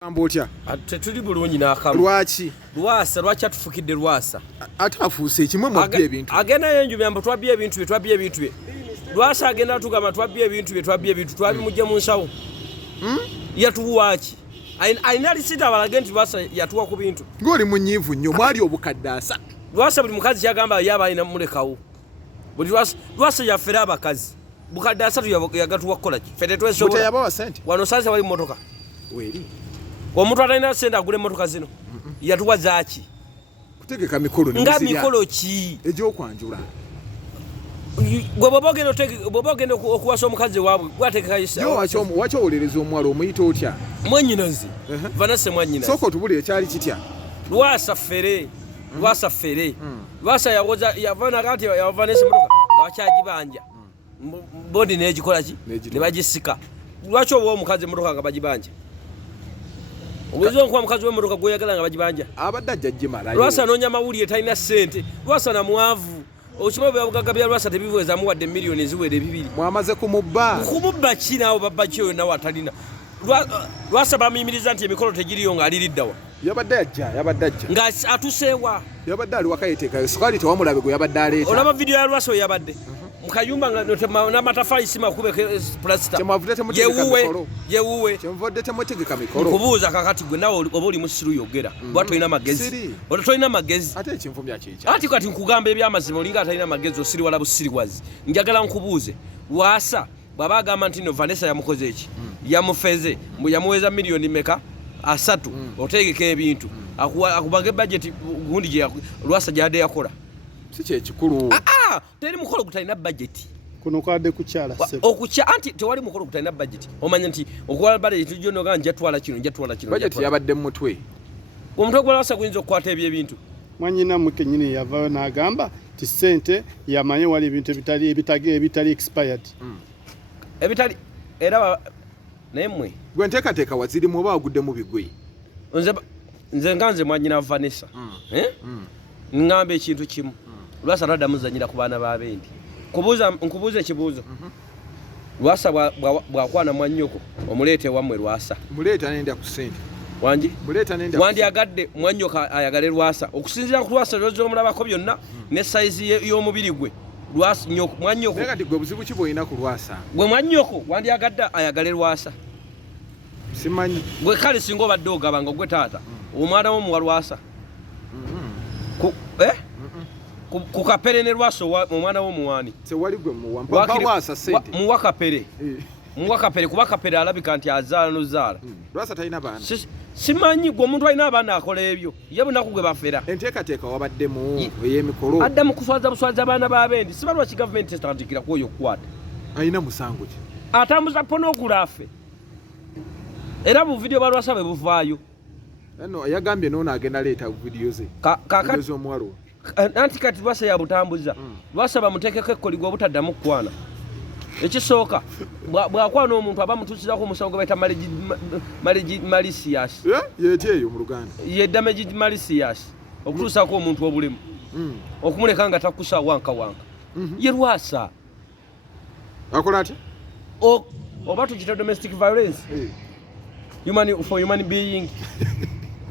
Ambotya tetuli bulungi n'akamu. Lwaki? Lwaki atufukidde Lwasa? Atafuuse ekimwe mu bye ebintu. Agenda yenju byambo twabye ebintu bye. Lwasa agenda tugamba twabye ebintu twabimujje mu nsawo. Yatuwaki. Alina lisita balagenti Lwasa yatuwa ku bintu. Ng'oli munyiivu nnyo mwali obukadde asatu. Lwasa buli mukazi yagamba yaba alina mulekawo. Buli Lwasa yafera abakazi. Bukadde asatu yagatuwa kukola ki? Fete twesobola. Bote yabawa sente. Wano sasa wali mmotoka. Weri. Omuntu atalina sente agule emmotoka zino. Yatuwa zaaki? Kutegeka mikolo ne nga mikolo ki? Egy'okwanjula. Bw'obogenda okuwasa omukazi waabwe gwategeka isa. Yo wakyo olereza omuwala omuyita otya? Mwannyinazi. Vanessa Mwannyinazi. Soko tubule ekyali kitya? Lwasa fere. Lwasa yavana kati ya Vanessa emmotoka nga bakyagibanja. Bodi n'egikola ki? Ne bagisika. Lwaki oba omukazi emmotoka nga bagibanja? Obuzo nkuwa mukazi w'emmotoka gweyagala nga bagibanja. Abadde ajja gimala. Lwasa anoonya mawulire talina ssente. Lwasa na mwavu. Okimanyi byabugaga bya Lwasa tebibuweza amuwadde miliyoni eziwera 2. Mwamaze kumubba. Kumubba ki naawe babba ki oyo nawe atalina? Lwasa bamuyimiriza nti emikolo tegiriyo nga aliriddawa. Yabadde ajja. Nga atuseewa. Yabadde ali waka yeteekayo sukali tewamulabe gwe yabadde aleeta. Olaba vidiyo ya Lwasa oyo yabadde. Mukayumba nga n'amatafali sima kubeka plasta. Kyemwavudde temutegeka mikolo. Yewuwe. Kyemuvudde temutegeka mikolo. Kubuuza kakati gwe nawe oba oli musiru yogera. Bw'at olina magezi. Oba tolina magezi. Ate ekinvumya kyekya. Ati kati nkugamba ebyamazima olinga atalina magezi osiri wala busiriwazi. Njagala nkubuuze. Lwasa bw'aba agamba nti no Vanessa yamukoze eki? Yamufeze mbu yamuweza miliyoni meka? 3. Otegeka ebintu. Akubaga budget gundi gye Lwasa gyadde yakola. Si kyekikulu. Teri mukolo gutalina budget. Kuno kwadde kukyala se. Okukya anti tewali mukolo gutalina budget. Omanya nti okuwala budget tujjo noga njatwala kino. Budget yabadde mu mutwe. Omutwe gwa Lwasa guyinza okukwata ebintu. Mwannyina muke nyini yavaayo n'agamba ti ssente yamanye wali ebintu ebitali expired. Ebitali era nemwe. Gwe nteekateeka wazirimu oba wagudde mu bigwe. Nze nganze mwannyina Vanessa. Ngamba ekintu kimu. Lwasa tadda muzanyira ku baana b'abendi. Nkubuuza ekibuuzo. Lwasa bw'akwana mwannyoko omuleete wammwe Lwasa. Muleeta nenda ku ssente. Wangi? Muleeta nenda. Wandi agadde mwannyoko ayagale Lwasa. Okusinziira ku Lwasa by'omulabako byonna ne size y'omubiri gwe. Lwasa mwannyoko. Naye kati gwe buzibu ki bw'olina ku Lwasa? Gwe mwannyoko wandi agadde ayagale Lwasa. Simanyi. Gwe kale singa obadde ogabanga gwe taata. Omwana wo muwa Lwasa. Ku kapere ne Lwasa omwana wo muwani. Tewali gwe muwa. Mpaka Lwasa ssente. Muwa kapere. Muwa kapere kuba kapere alabika nti azaala n'ozaala. Lwasa talina baana. Simanyi gwe omuntu alina abaana akola ebyo. Ye bunaku gwe bafera. Enteekateeka wabaddemu ey'emikolo. Adda mu kuswaza abaana b'abendi. Siba lwaki gavumenti etandikira ku oyo okukwata. Alina musango ki? Atambuza pornography. Era mu video ba Lwasa bwe buvaayo. Yagambye n'ono agenda leeta vidiyo ze. Kakati omwalo. Anti kati Lwasa yabutambuza. Lwasa bamuteekeko ekkoligwa obutaddamu kukwana. Ekisooka bw'akwana omuntu aba mutuusizako omusango gwe bayita malicious. Yeetya eyo mu Luganda. Ye damage malicious. Okutuusako omuntu obulemu. Okumuleka nga takusa wanka. Ye Lwasa. Akola atya? Oba tukita domestic violence. For human being.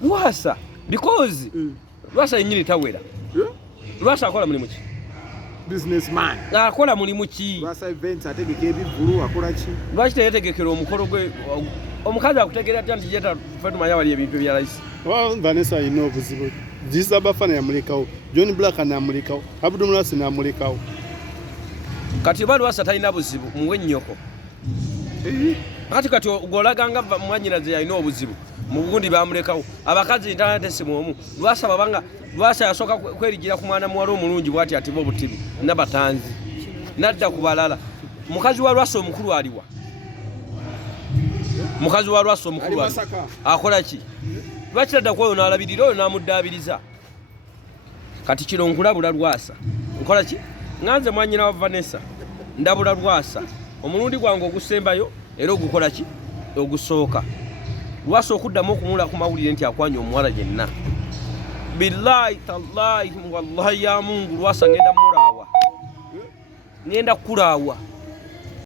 Lwasa. Because Lwasa yennyini tawera. Lwasa akola mulimu ki? Businessman. Akola mulimu ki? Lwasa events ategeka ebivulu akola ki? Lwaki teyetegekera omukolo gwe omukazi akutegera atya nti jeta ffe tumanya wali ebintu ebya layisi. Vanessa alina obuzibu. Jisa Bafana yamulekawo. John Black namulekawo. Abdul Mulasi namulekawo. Kati oba Lwasa talina buzibu muwe nnyoko. Kati golaganga mwannyinaze yalina obuzibu. Mugundi bamulekawo abakazi internet simuomu Lwasa babanga Lwasa yasoka kwerigira ku mwana muwala omulungi bwati atiba obutibi nabatanzi nadda ku balala mukazi wa Lwasa omukulu aliwa akola ki lwaki tadda ku oyo n'alabirira oyo n'amuddaabiriza kati kino nkulabula Lwasa nkola ki nganze mwannyina wa Vanessa ndabula Lwasa omulundi gwange ogusembayo era ogukola ki ogusooka Lwasa okuddamu okumula ku mawulire nti akwanya omuwala yenna. Billahi tallahi wallahi ya Mungu Lwasa ngenda kulaawa.